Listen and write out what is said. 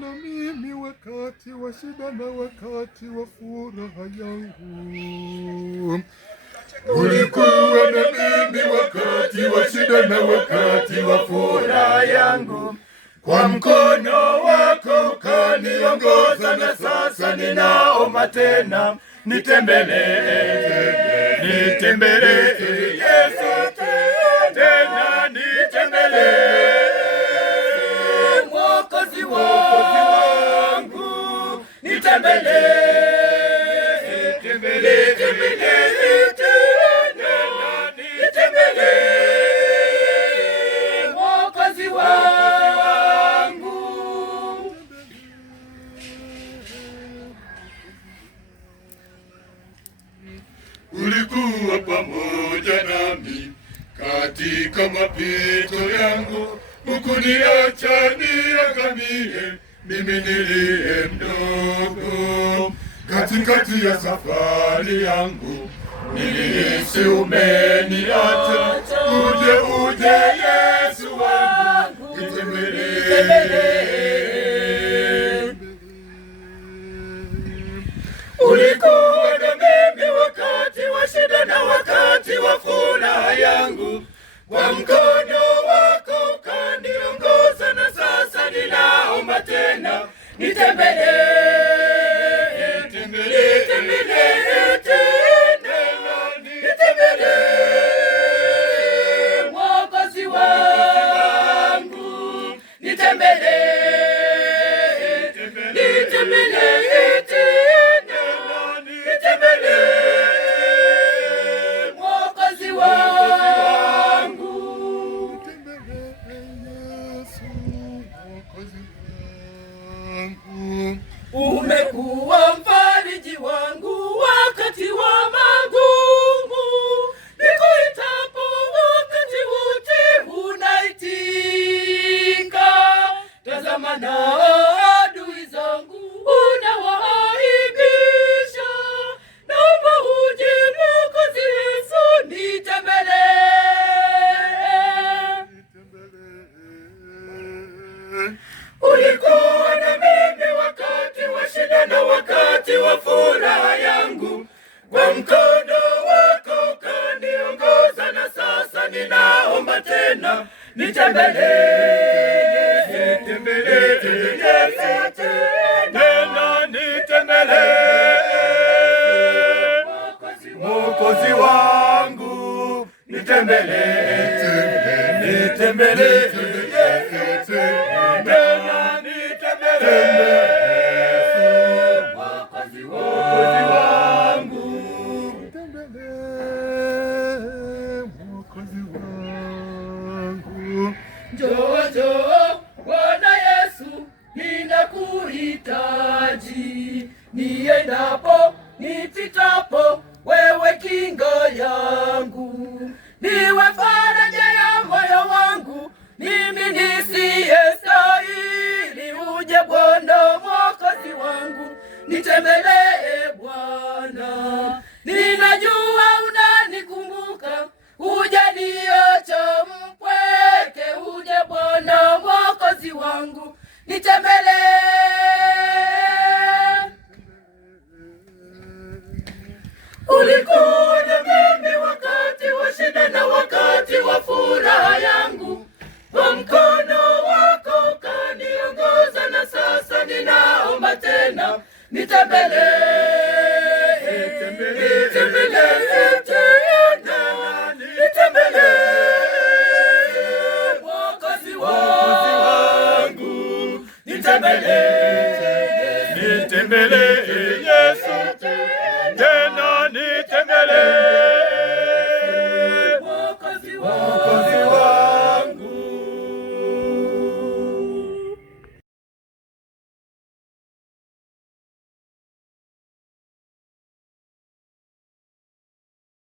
na mimi wakati wa shida na wakati wa furaha yangu. Ulikuwa na mimi wakati wa shida na wakati wa furaha yangu. Kwa mkono wako ukaniongoza, na sasa ninaomba tena nitembelee, nitembelee Yesu, tena nitembelee Mwokozi wangu, nitembelee, nitembelee, nitembelee tena, nitembelee Mwokozi wangu. Ulikuwa pamoja nami katika mapito yangu, hukuniacha niangamie mimi niliye mdogo. Katikati ya safari yangu nilihisi umeniacha. Uje Yesu wangu, nitembelee. Ulikuwa na mimi wakati wa shida na wakati wa furaha yangu. Kwa mkono wako ukaniongoza, na sasa ninaomba tena nitembelee, nitembelee, nitembelee tena, nitembelee Mwokozi wangu, nitembelee, nitembelee tena, nitembelee Mwokozi wangu. Umekuwa mfariji wangu wakati wa magumu, nikuitapo wakati wote unaitika. Tazama nao adui zangu unawaaibisha, naomba uje Mwokozi Yesu, nitembelee. Ulikuwa na mimi wakati wa shida na wakati wa furaha yangu. Kwa mkono wako ukaniongoza, na sasa ninaomba tena nitembelee, nitembelee Yesu, tena nitembelee Mwokozi wangu, nitembelee, nitembelee Yesu, tena nitembelee Mwokozi wangu, nitembelee Mwokozi wangu. Njoo, njoo Bwana Yesu, ninakuhitaji. Niendapo nipitapo, wewe kinga yangu, niwe faraja ya moyo wangu, mimi nisiyestahili. Uje Bwana Mwokozi wangu, nitembelee Bwana. Ninajua unanikumbuka, hujaniacha mpweke. Uje Bwana Mwokozi wangu, nitembelee. Ulikuwa na mimi wakati wa shida na wakati wa furaha yangu. Kwa mkono wako ukaniongoza, na sasa ninaomba tena nitembelee, nitembelee tena, nitembelee Mwokozi wangu, nitembelee, nitembelee Yesu.